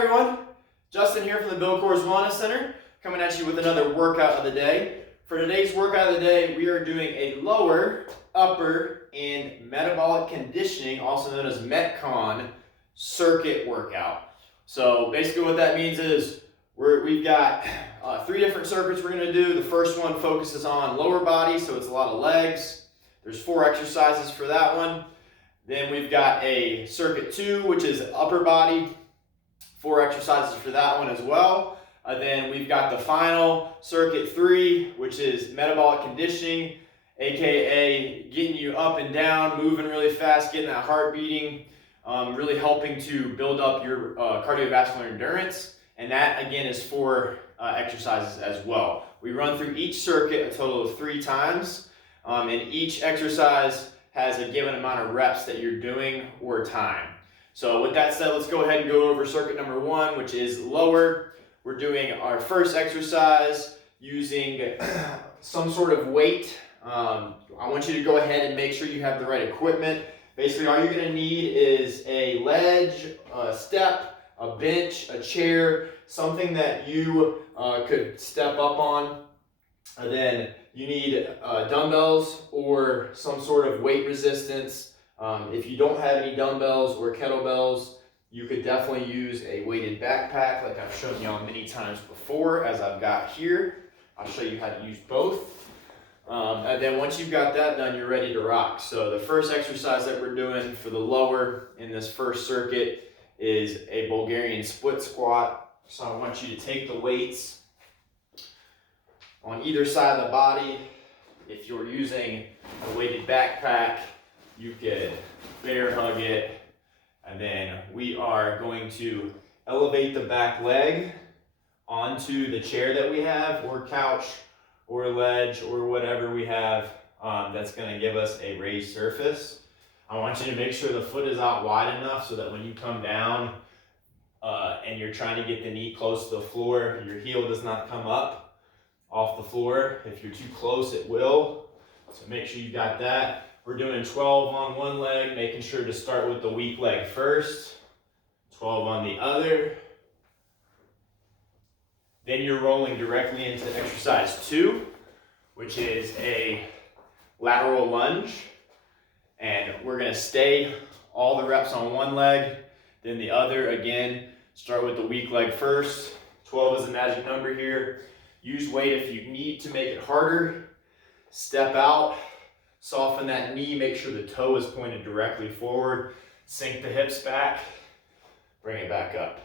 everyone, Justin here from the Bill Coors Wellness Center, coming at you with another workout of the day. For today's workout of the day, we are doing a lower, upper, and metabolic conditioning, also known as MetCon, circuit workout. So basically what that means is we've got 3 different circuits we're going to do. The first one focuses on lower body, so it's a lot of legs. There's 4 exercises for that one. Then we've got a circuit 2, which is upper body. 4 exercises for that one as well. Then we've got the final circuit 3, which is metabolic conditioning, aka getting you up and down, moving really fast, getting that heart beating, really helping to build up your cardiovascular endurance. And that again is 4 exercises as well. We run through each circuit a total of 3 times, and each exercise has a given amount of reps that you're doing or time. So with that said, let's go ahead and go over circuit number 1, which is lower. We're doing our first exercise using some sort of weight. I want you to go ahead and make sure you have the right equipment. Basically, all you're gonna need is a ledge, a step, a bench, a chair, something that you could step up on. And then you need dumbbells or some sort of weight resistance. If you don't have any dumbbells or kettlebells, you could definitely use a weighted backpack like I've shown y'all many times before, as I've got here. I'll show you how to use both. And then once you've got that done, you're ready to rock. So the first exercise that we're doing for the lower in this first circuit is a Bulgarian split squat. So I want you to take the weights on either side of the body. If you're using a weighted backpack, you could bear hug it, and then we are going to elevate the back leg onto the chair that we have, or couch, or ledge, or whatever we have that's going to give us a raised surface. I want you to make sure the foot is out wide enough so that when you come down and you're trying to get the knee close to the floor, your heel does not come up off the floor. If you're too close, it will. So make sure you got that. We're doing 12 on one leg, making sure to start with the weak leg first, 12 on the other. Then you're rolling directly into exercise 2, which is a lateral lunge. And we're gonna stay all the reps on one leg, then the other. Again, start with the weak leg first. 12 is the magic number here. Use weight if you need to make it harder. Step out. Soften that knee, make sure the toe is pointed directly forward. Sink the hips back, bring it back up.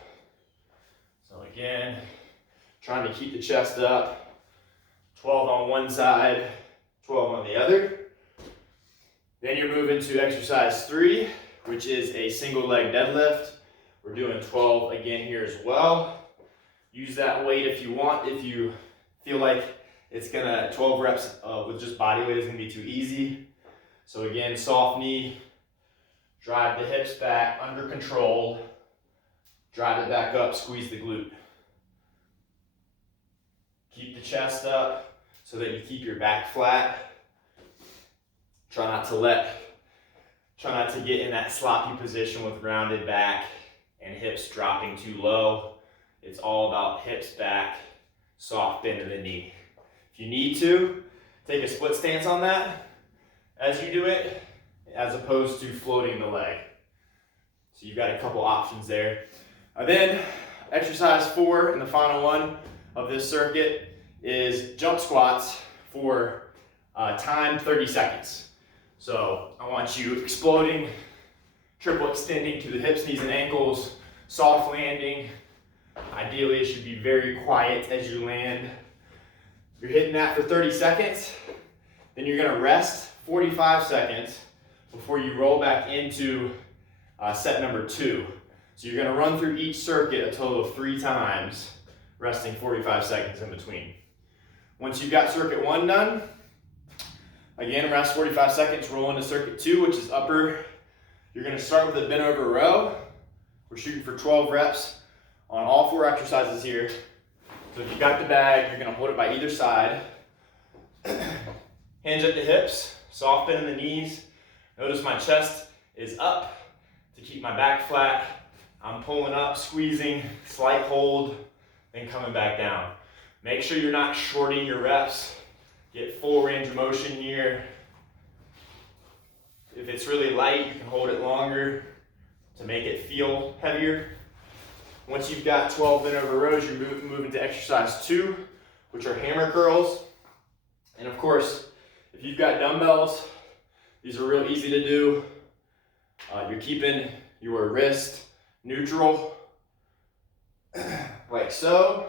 So again, trying to keep the chest up. 12 on one side, 12 on the other. Then you're moving to exercise 3, which is a single leg deadlift. We're doing 12 again here as well. Use that weight if you want. If you feel like it's gonna 12 reps with just body weight is gonna be too easy. So again, soft knee, drive the hips back under control, drive it back up, squeeze the glute. Keep the chest up so that you keep your back flat. Try not to get in that sloppy position with rounded back and hips dropping too low. It's all about hips back, soft bend of the knee. If you need to, take a split stance on that as you do it, as opposed to floating the leg. So you've got a couple options there. Then exercise 4 and the final one of this circuit is jump squats for time 30 seconds. So I want you exploding, triple extending to the hips, knees, and ankles, soft landing. Ideally, it should be very quiet as you land. You're hitting that for 30 seconds, then you're gonna rest 45 seconds before you roll back into set number 2. So you're gonna run through each circuit a total of 3 times, resting 45 seconds in between. Once you've got circuit 1 done, again, rest 45 seconds, roll into circuit 2, which is upper. You're gonna start with a bent over row. We're shooting for 12 reps on all 4 exercises here. So if you got the bag, you're gonna hold it by either side. Hinge at the hips, soft bend in the knees. Notice my chest is up to keep my back flat. I'm pulling up, squeezing, slight hold, then coming back down. Make sure you're not shorting your reps. Get full range of motion here. If it's really light, you can hold it longer to make it feel heavier. Once you've got 12 bent over rows, you're moving to exercise 2, which are hammer curls. And of course, if you've got dumbbells, these are real easy to do. You're keeping your wrist neutral, like so,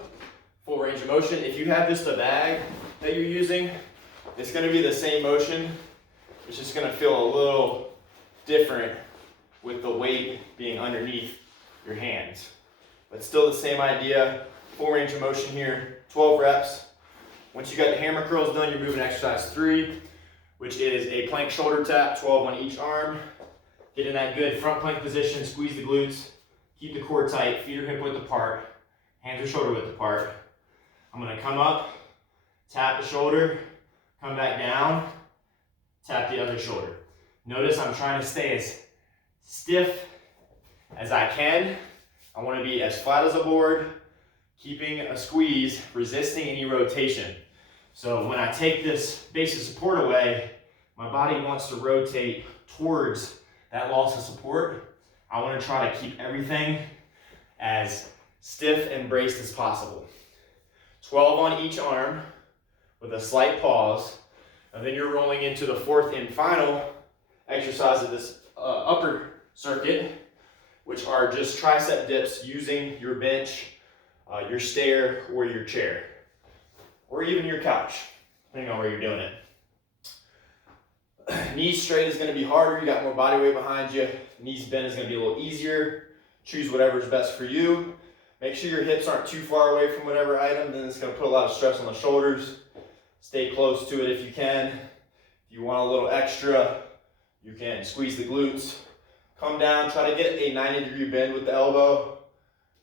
full range of motion. If you have just a bag that you're using, it's gonna be the same motion. It's just gonna feel a little different with the weight being underneath your hands. But still the same idea, full range of motion here, 12 reps. Once you got the hammer curls done, you're moving to exercise 3, which is a plank shoulder tap, 12 on each arm. Get in that good front plank position, squeeze the glutes, keep the core tight, feet are hip width apart, hands are shoulder width apart. I'm gonna come up, tap the shoulder, come back down, tap the other shoulder. Notice I'm trying to stay as stiff as I can. I wanna be as flat as a board, keeping a squeeze, resisting any rotation. So when I take this base of support away, my body wants to rotate towards that loss of support. I want to try to keep everything as stiff and braced as possible. 12 on each arm with a slight pause. And then you're rolling into the 4th and final exercise of this upper circuit, which are just tricep dips using your bench, your stair, or your chair, or even your couch, depending on where you're doing it. Knees straight is going to be harder. You got more body weight behind you. Knees bent is going to be a little easier. Choose whatever's best for you. Make sure your hips aren't too far away from whatever item, then it's going to put a lot of stress on the shoulders. Stay close to it if you can. If you want a little extra, you can squeeze the glutes. Come down, try to get a 90-degree bend with the elbow,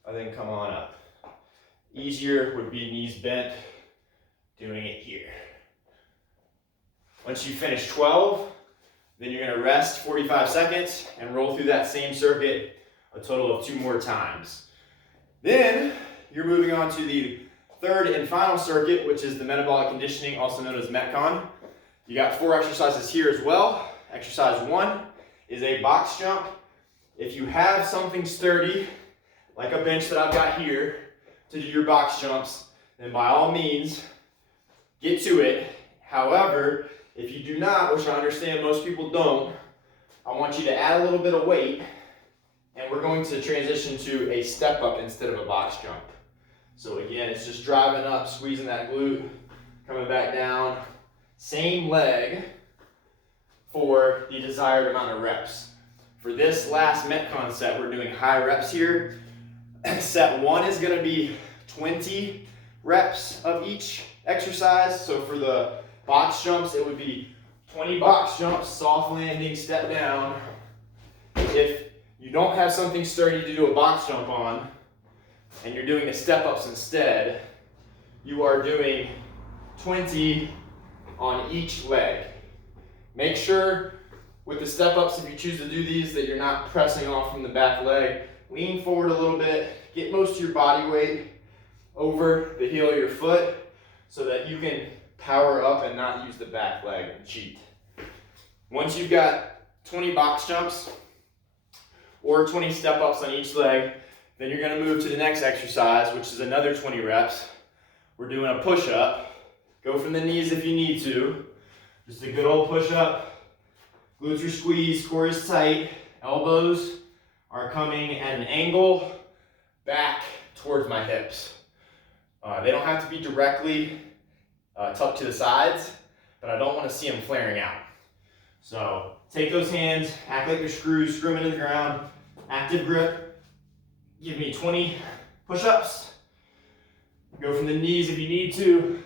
and then come on up. Easier would be knees bent, doing it here. Once you finish 12, then you're gonna rest 45 seconds and roll through that same circuit a total of 2 more times. Then you're moving on to the 3rd and final circuit, which is the metabolic conditioning, also known as MetCon. You got 4 exercises here as well. Exercise 1 is a box jump. If you have something sturdy, like a bench that I've got here, to do your box jumps, then by all means, get to it. However, if you do not, which I understand most people don't, I want you to add a little bit of weight, and we're going to transition to a step up instead of a box jump. So again, it's just driving up, squeezing that glute, coming back down. Same leg for the desired amount of reps. For this last MetCon set, we're doing high reps here. Set 1 is going to be 20 reps of each exercise. So for the box jumps, it would be 20 box jumps, soft landing, step down. If you don't have something sturdy to do a box jump on, and you're doing the step ups instead, you are doing 20 on each leg. Make sure with the step ups, if you choose to do these, that you're not pressing off from the back leg. Lean forward a little bit, get most of your body weight over the heel of your foot so that you can power up and not use the back leg and cheat. Once you've got 20 box jumps or 20 step ups on each leg, then you're going to move to the next exercise, which is another 20 reps. We're doing a push up. Go from the knees if you need to. Just a good old push up. Glutes are squeezed, core is tight, elbows are coming at an angle back towards my hips. They don't have to be directly tucked to the sides, but I don't want to see them flaring out. So take those hands, act like you're screws, screw them into the ground, active grip. Give me 20 push-ups. Go from the knees if you need to.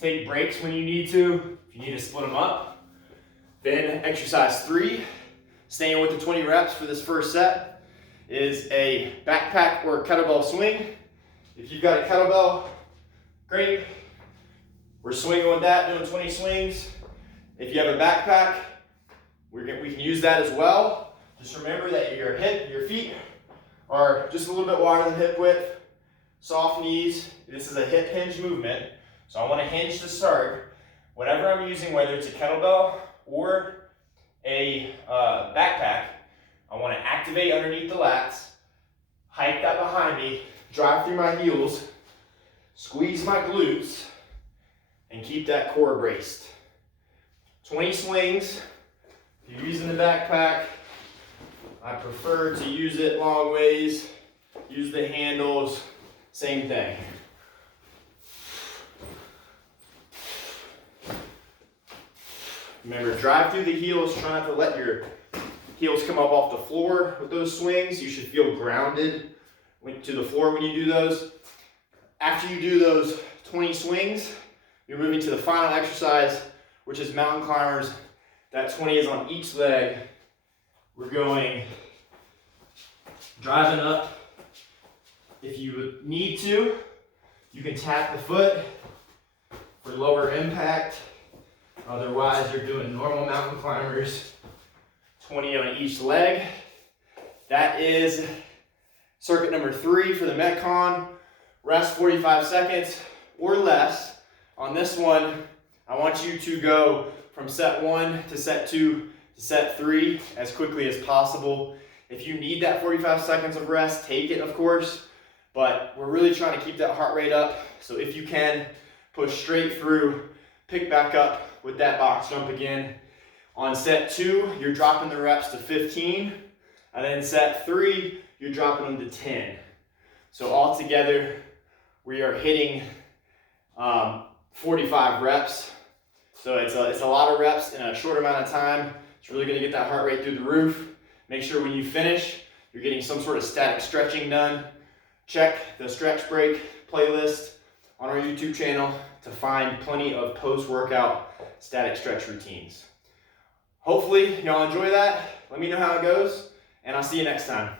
Take breaks when you need to, if you need to split them up. Then exercise 3, staying with the 20 reps for this first set, is a backpack or kettlebell swing. If you've got a kettlebell, great. We're swinging with that, doing 20 swings. If you have a backpack, we can use that as well. Just remember that your feet are just a little bit wider than hip width. Soft knees. This is a hip hinge movement. So I want to hinge to start. Whenever I'm using, whether it's a kettlebell or a backpack, I want to activate underneath the lats, hike that behind me, drive through my heels, squeeze my glutes, and keep that core braced. 20 swings. If you're using the backpack, I prefer to use it long ways. Use the handles, same thing. Remember, drive through the heels. Try not to let your heels come up off the floor with those swings. You should feel grounded to the floor when you do those. After you do those 20 swings, you're moving to the final exercise, which is mountain climbers. That 20 is on each leg. We're going driving up. If you need to, you can tap the foot for lower impact. Otherwise, you're doing normal mountain climbers. 20 on each leg. That is circuit number 3 for the MetCon. Rest 45 seconds or less. On this one, I want you to go from set 1 to set 2 to set 3 as quickly as possible. If you need that 45 seconds of rest, take it, of course. But we're really trying to keep that heart rate up. So if you can, push straight through, pick back up with that box jump again. On set 2, you're dropping the reps to 15. And then set 3, you're dropping them to 10. So altogether, we are hitting 45 reps. So it's a lot of reps in a short amount of time. It's really gonna get that heart rate through the roof. Make sure when you finish, you're getting some sort of static stretching done. Check the stretch break playlist on our YouTube channel to find plenty of post-workout static stretch routines. Hopefully y'all enjoy that. Let me know how it goes, and I'll see you next time.